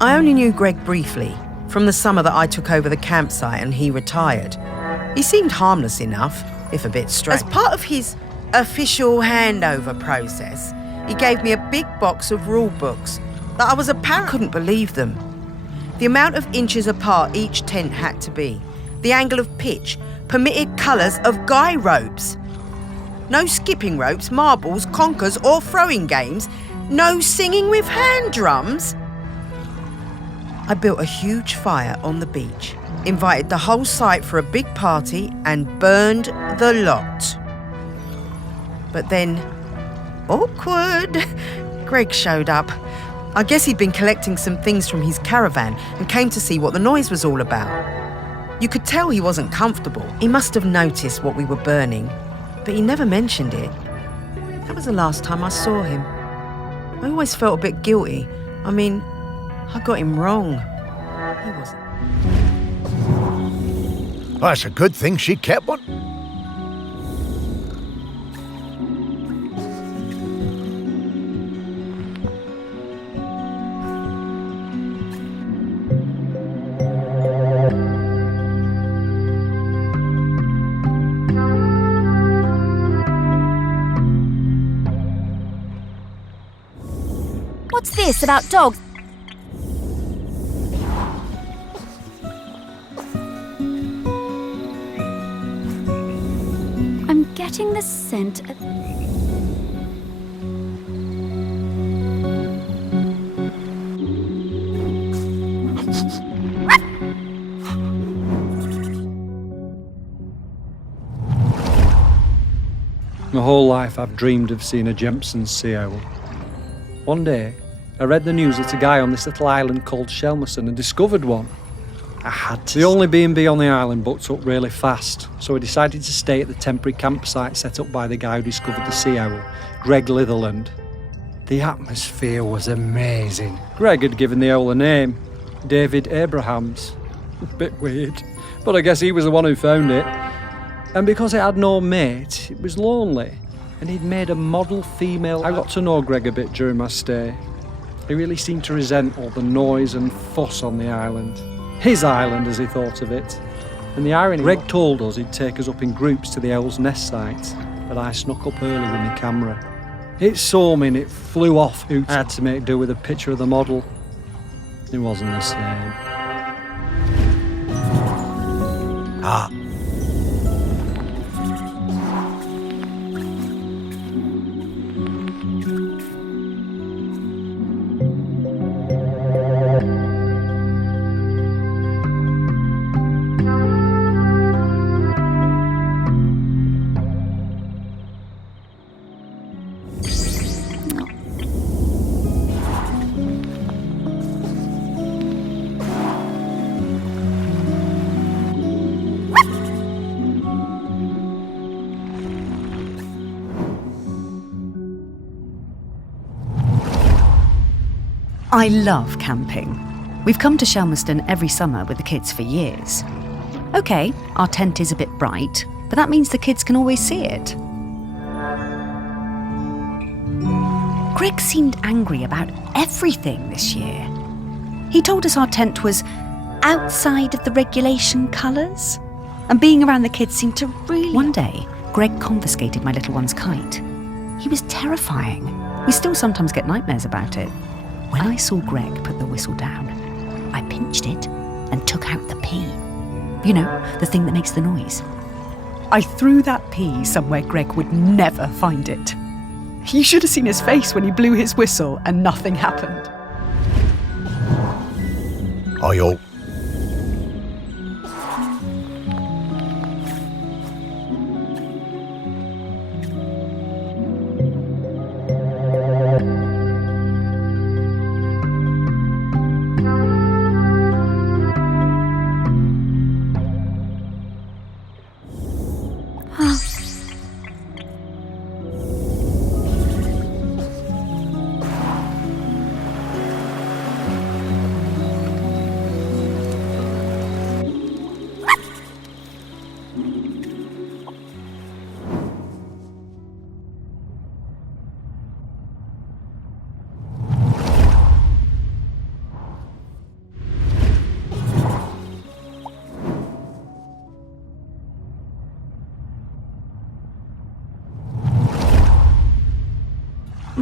I only knew Greg briefly, from the summer that I took over the campsite and he retired. He seemed harmless enough, if a bit strange. As part of his official handover process, he gave me a big box of rule books that I couldn't believe them. The amount of inches apart each tent had to be, the angle of pitch, permitted colours of guy ropes. No skipping ropes, marbles, conkers or throwing games. No singing with hand drums. I built a huge fire on the beach, invited the whole site for a big party and burned the lot. But then, awkward, Greg showed up. I guess he'd been collecting some things from his caravan and came to see what the noise was all about. You could tell he wasn't comfortable. He must have noticed what we were burning, but he never mentioned it. That was the last time I saw him. I always felt a bit guilty. I mean, I got him wrong. He wasn't. Well, that's a good thing she kept one. What's this about dogs? I'm getting the scent of... My whole life I've dreamed of seeing a Jempson's sea owl. One day, I read the news that a guy on this little island called Shelmerson had discovered one. I had to. The only B&B on the island booked up really fast, so I decided to stay at the temporary campsite set up by the guy who discovered the sea owl, Greg Litherland. The atmosphere was amazing. Greg had given the owl a name, David Abrahams. A bit weird, but I guess he was the one who found it. And because it had no mate, it was lonely, and he'd made a model female. I got to know Greg a bit during my stay. He really seemed to resent all the noise and fuss on the island. His island, as he thought of it. And the irony, Greg told us he'd take us up in groups to the owl's nest site, but I snuck up early with my camera. It saw me and it flew off. I had to make do with a picture of the model. It wasn't the same. Ah. I love camping. We've come to Shelmerston every summer with the kids for years. OK, our tent is a bit bright, but that means the kids can always see it. Greg seemed angry about everything this year. He told us our tent was outside of the regulation colours, and being around the kids seemed to really... One day, Greg confiscated my little one's kite. He was terrifying. We still sometimes get nightmares about it. When I saw Greg put the whistle down, I pinched it and took out the pea. You know, the thing that makes the noise. I threw that pea somewhere Greg would never find it. You should have seen his face when he blew his whistle and nothing happened. Hi-yo.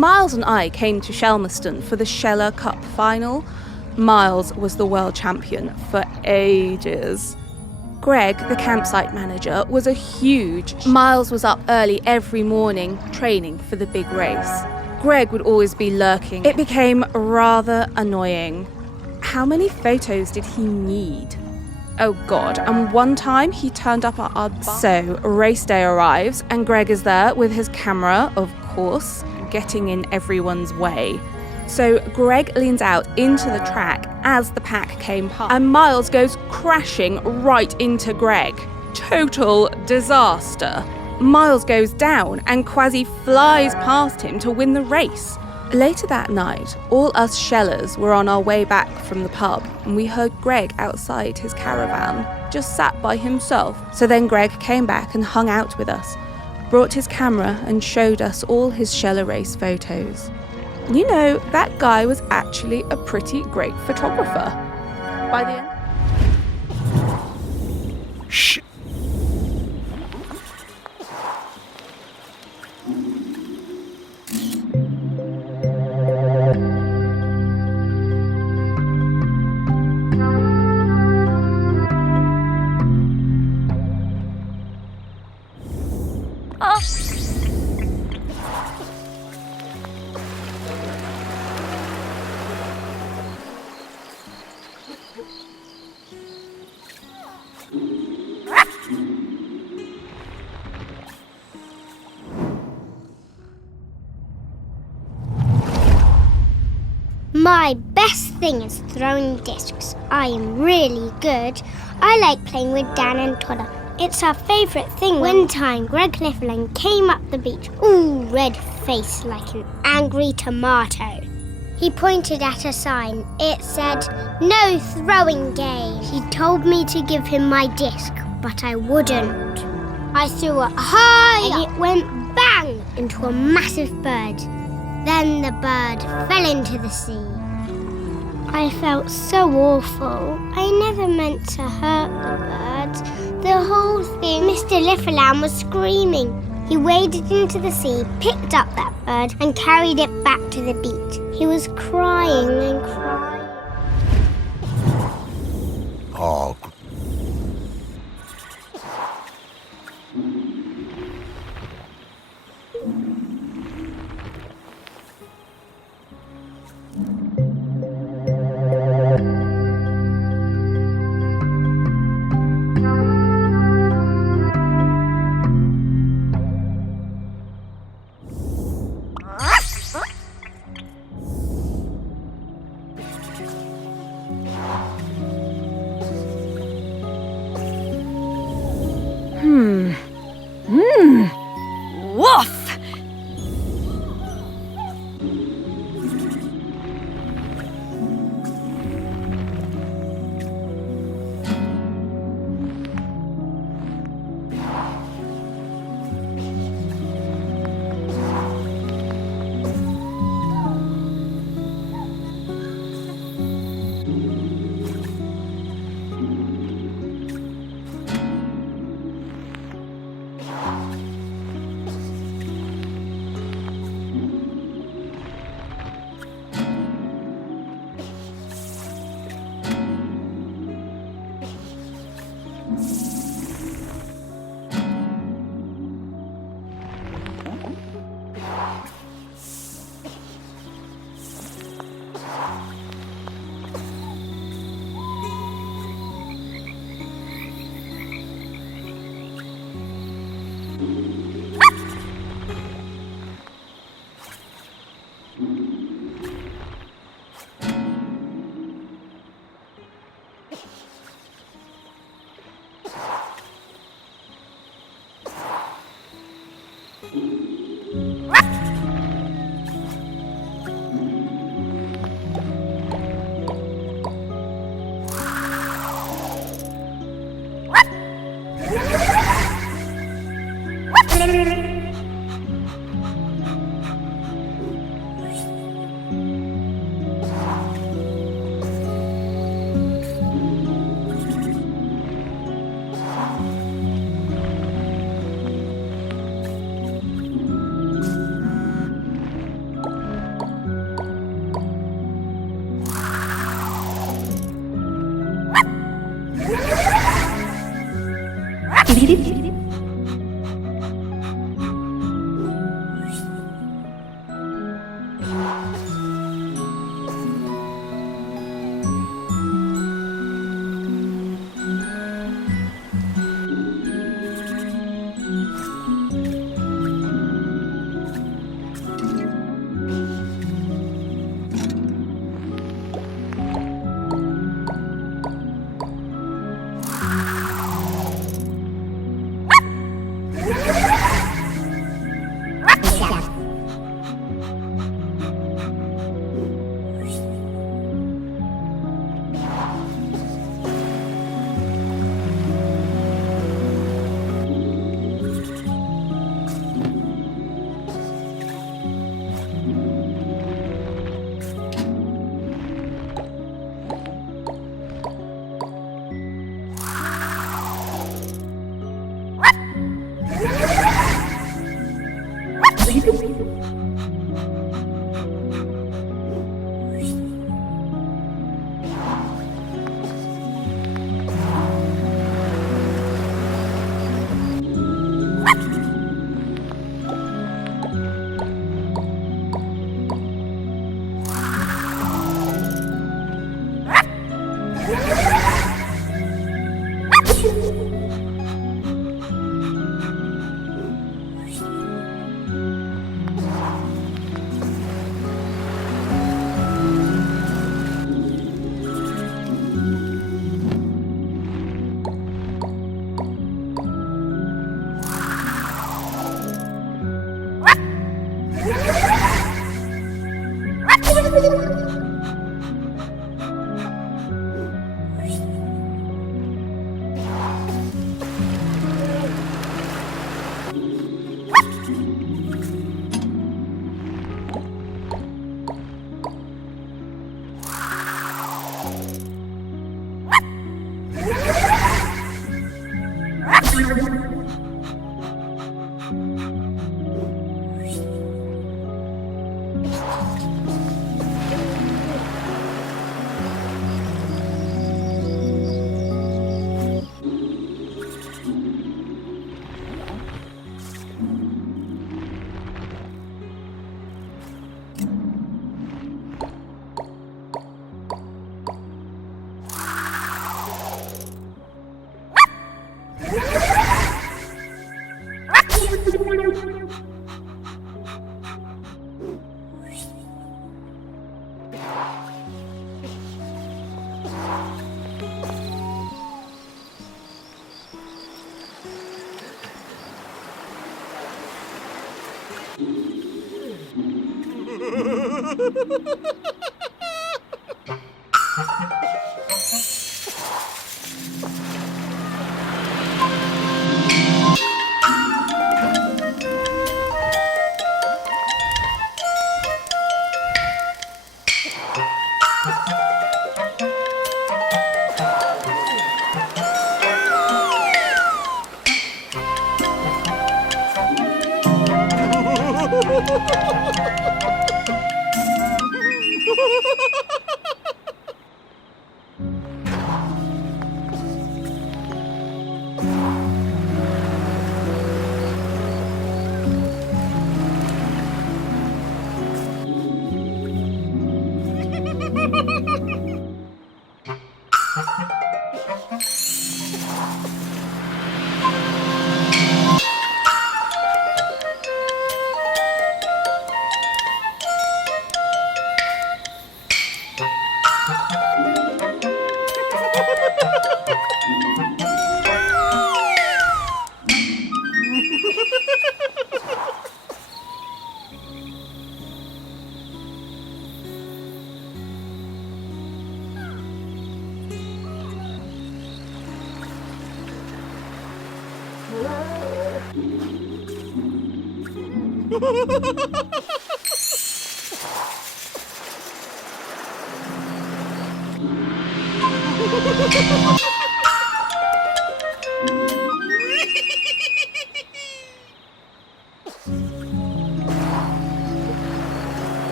Miles and I came to Shelmerston for the Sheller Cup final. Miles was the world champion for ages. Greg, the campsite manager, was a huge... Miles was up early every morning training for the big race. Greg would always be lurking. It became rather annoying. How many photos did he need? Oh God, and one time he turned up at our bar. So, race day arrives and Greg is there with his camera, of course, getting in everyone's way. So Greg leans out into the track as the pack came past, and Miles goes crashing right into Greg. Total disaster. Miles goes down and Kwasi flies past him to win the race. Later that night, all us Shellers were on our way back from the pub, and we heard Greg outside his caravan, just sat by himself. So then Greg came back and hung out with us, brought his camera and showed us all his Sheller race photos. You know, that guy was actually a pretty great photographer. By the end... Shh. My best thing is throwing discs. I am really good. I like playing with Dan and Toda. It's our favourite thing. One time, Greg Lifflin came up the beach, all red-faced like an angry tomato. He pointed at a sign. It said, "No throwing game." He told me to give him my disc, but I wouldn't. I threw it high and it went bang into a massive bird. Then the bird fell into the sea. I felt so awful. I never meant to hurt the birds. The whole thing, Mr. Lifferlam was screaming. He waded into the sea, picked up that bird and carried it back to the beach. He was crying and crying. Oh,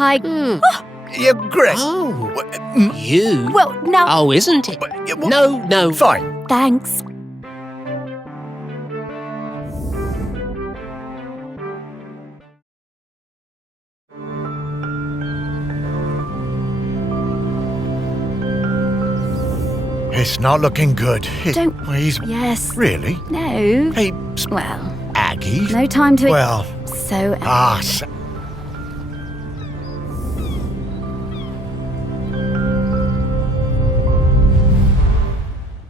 Hi. Yeah, Greg. Oh, you? Well, no. Oh, isn't it? No. Fine. Thanks. It's not looking good. Don't- He's Yes. really. No. Hey, Well, Aggie. no time to... Well, So... ah,